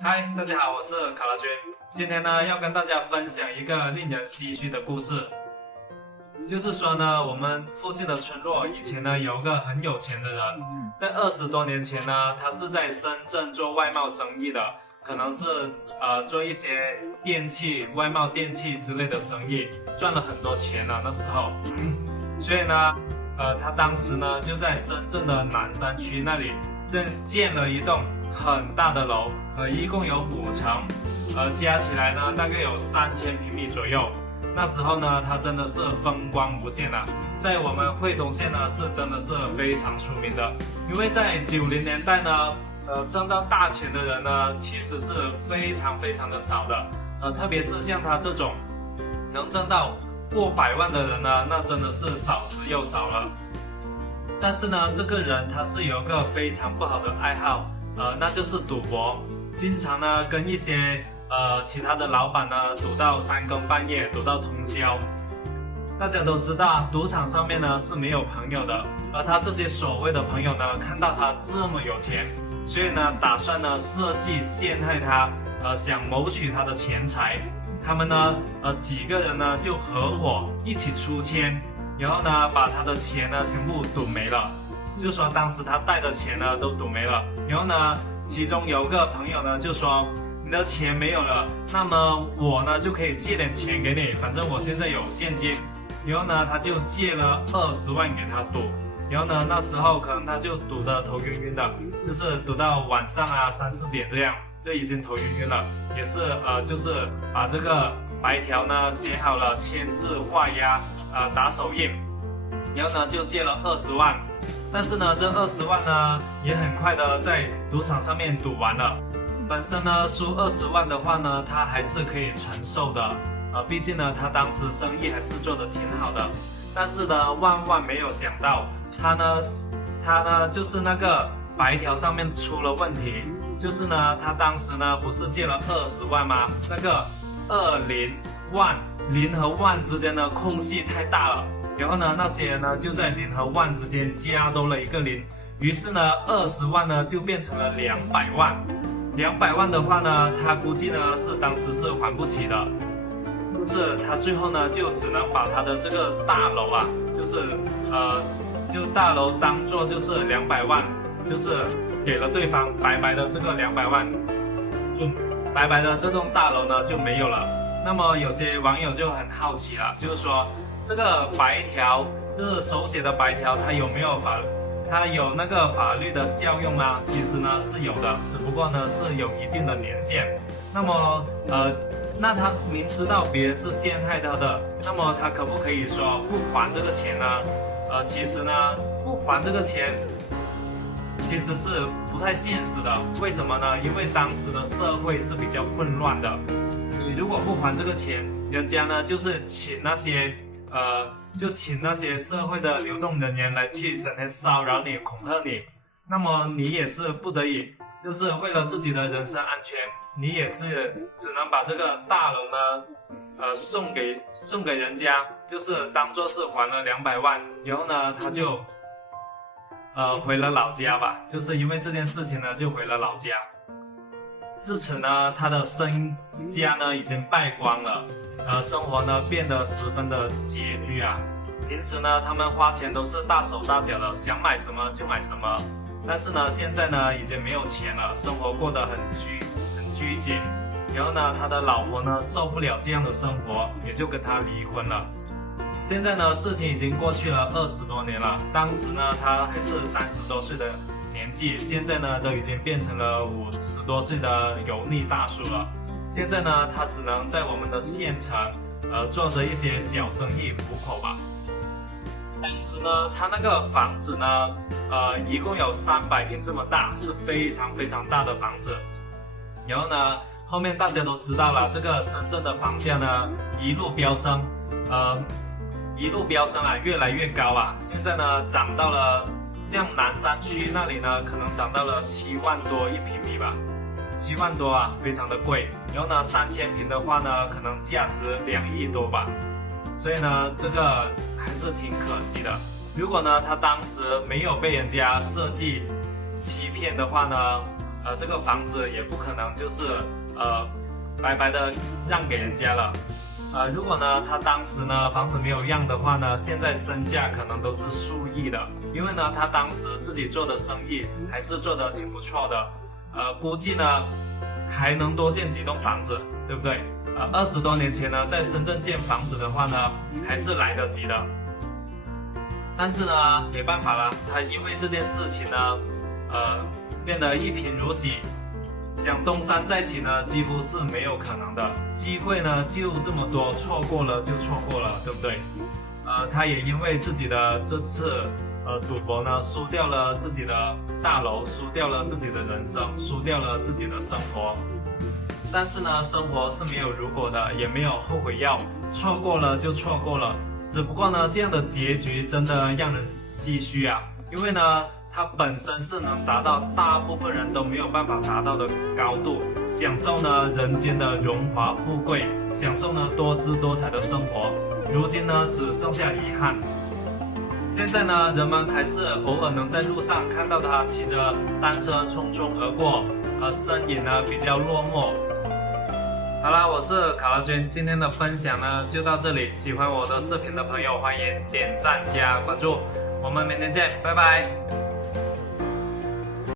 嗨，大家好，我是卡拉君。今天呢，要跟大家分享一个令人唏嘘的故事。就是说呢，我们附近的村落以前呢有个很有钱的人，在20多年前呢，他是在深圳做外贸生意的，可能是做一些电器、外贸电器之类的生意，赚了很多钱了那时候。所以呢，他当时呢就在深圳的南山区那里建了一栋很大的楼，一共有5层，加起来呢大概有3000平米左右。那时候呢，他真的是风光无限啊，在我们惠东县呢是真的是非常出名的。因为在90年代呢，挣到大钱的人呢其实是非常非常的少的，特别是像他这种能挣到过100万的人呢，那真的是少之又少了。但是呢，这个人他是有一个非常不好的爱好，那就是赌博，经常呢跟一些其他的老板呢赌到3更半夜，赌到通宵。大家都知道，赌场上面呢是没有朋友的，而他这些所谓的朋友呢，看到他这么有钱，所以呢打算呢设计陷害他，想谋取他的钱财。他们呢几个人呢就合伙一起出千，然后呢把他的钱呢全部赌没了。就说当时他带的钱呢都赌没了，然后呢其中有个朋友呢就说，你的钱没有了，那么我呢就可以借点钱给你，反正我现在有现金。然后呢他就借了20万给他赌，然后呢那时候可能他就赌得头晕晕的，就是赌到晚上啊3、4点这样，就已经头晕晕了。也是就是把这个白条呢写好了，签字画押，打手印，然后呢就借了20万。但是呢这20万呢也很快的在赌场上面赌完了。本身呢输20万的话呢，他还是可以承受的，毕竟呢他当时生意还是做得挺好的。但是呢万万没有想到，他呢就是那个白条上面出了问题。就是呢他当时呢不是借了20万吗？那个20万0和万之间的空隙太大了，然后呢那些人呢就在0和万之间加多了一个0，于是呢20万呢就变成了200万。200万的话呢，他估计呢是当时是还不起的，就是他最后呢就只能把他的这个大楼啊，就是就大楼当做就是200万，就是给了对方，白白的这个200万，就白白的这栋大楼呢就没有了。那么有些网友就很好奇了，就是说这个白条，就是手写的白条，它有没有它有那个法律的效用吗？其实呢是有的，只不过呢是有一定的年限。那么那他明知道别人是陷害他的，那么他可不可以说不还这个钱呢？其实呢不还这个钱其实是不太现实的。为什么呢？因为当时的社会是比较混乱的，你如果不还这个钱，人家呢就是请那些社会的流动人员来去整天骚扰你、恐吓你，那么你也是不得已，就是为了自己的人身安全，你也是只能把这个大楼呢，送给人家，就是当做是还了200万，然后呢他就回了老家吧，就是因为这件事情呢就回了老家。至此呢他的身家呢已经败光了，生活呢变得十分的拮据啊。平时呢他们花钱都是大手大脚的，想买什么就买什么。但是呢现在呢已经没有钱了，生活过得很拘谨。然后呢他的老婆呢受不了这样的生活，也就跟他离婚了。现在呢事情已经过去了20多年了，当时呢他还是30多岁的年纪，现在呢都已经变成了50多岁的油腻大叔了。现在呢他只能在我们的县城做着一些小生意糊口吧。当时呢他那个房子呢一共有300平这么大，是非常非常大的房子。然后呢后面大家都知道了，这个深圳的房价呢一路飙升，越来越高啊。现在呢涨到了像南山区那里呢，可能涨到了7万多1平米吧，7万多啊，非常的贵。然后呢3000平的话呢，可能价值2亿多吧。所以呢这个还是挺可惜的。如果呢他当时没有被人家设计欺骗的话呢，这个房子也不可能就是白白的让给人家了。如果呢他当时呢房子没有让的话呢，现在身价可能都是数亿的，因为呢他当时自己做的生意还是做得挺不错的，估计呢还能多建几栋房子，对不对？20多年前呢在深圳建房子的话呢还是来得及的，但是呢没办法了，他因为这件事情呢变得一贫如洗，想东山再起呢几乎是没有可能的，机会呢就这么多，错过了就错过了，对不对？他也因为自己的这次赌博呢输掉了自己的大楼，输掉了自己的人生，输掉了自己的生活。但是呢生活是没有如果的，也没有后悔药，错过了就错过了。只不过呢这样的结局真的让人唏嘘啊，因为呢它本身是能达到大部分人都没有办法达到的高度，享受呢人间的荣华富贵，享受呢多姿多彩的生活，如今呢只剩下遗憾。现在呢人们还是偶尔能在路上看到他骑着单车匆匆而过，身影呢比较落寞。好啦，我是卡拉君，今天的分享呢就到这里，喜欢我的视频的朋友欢迎点赞加关注，我们明天见，拜拜。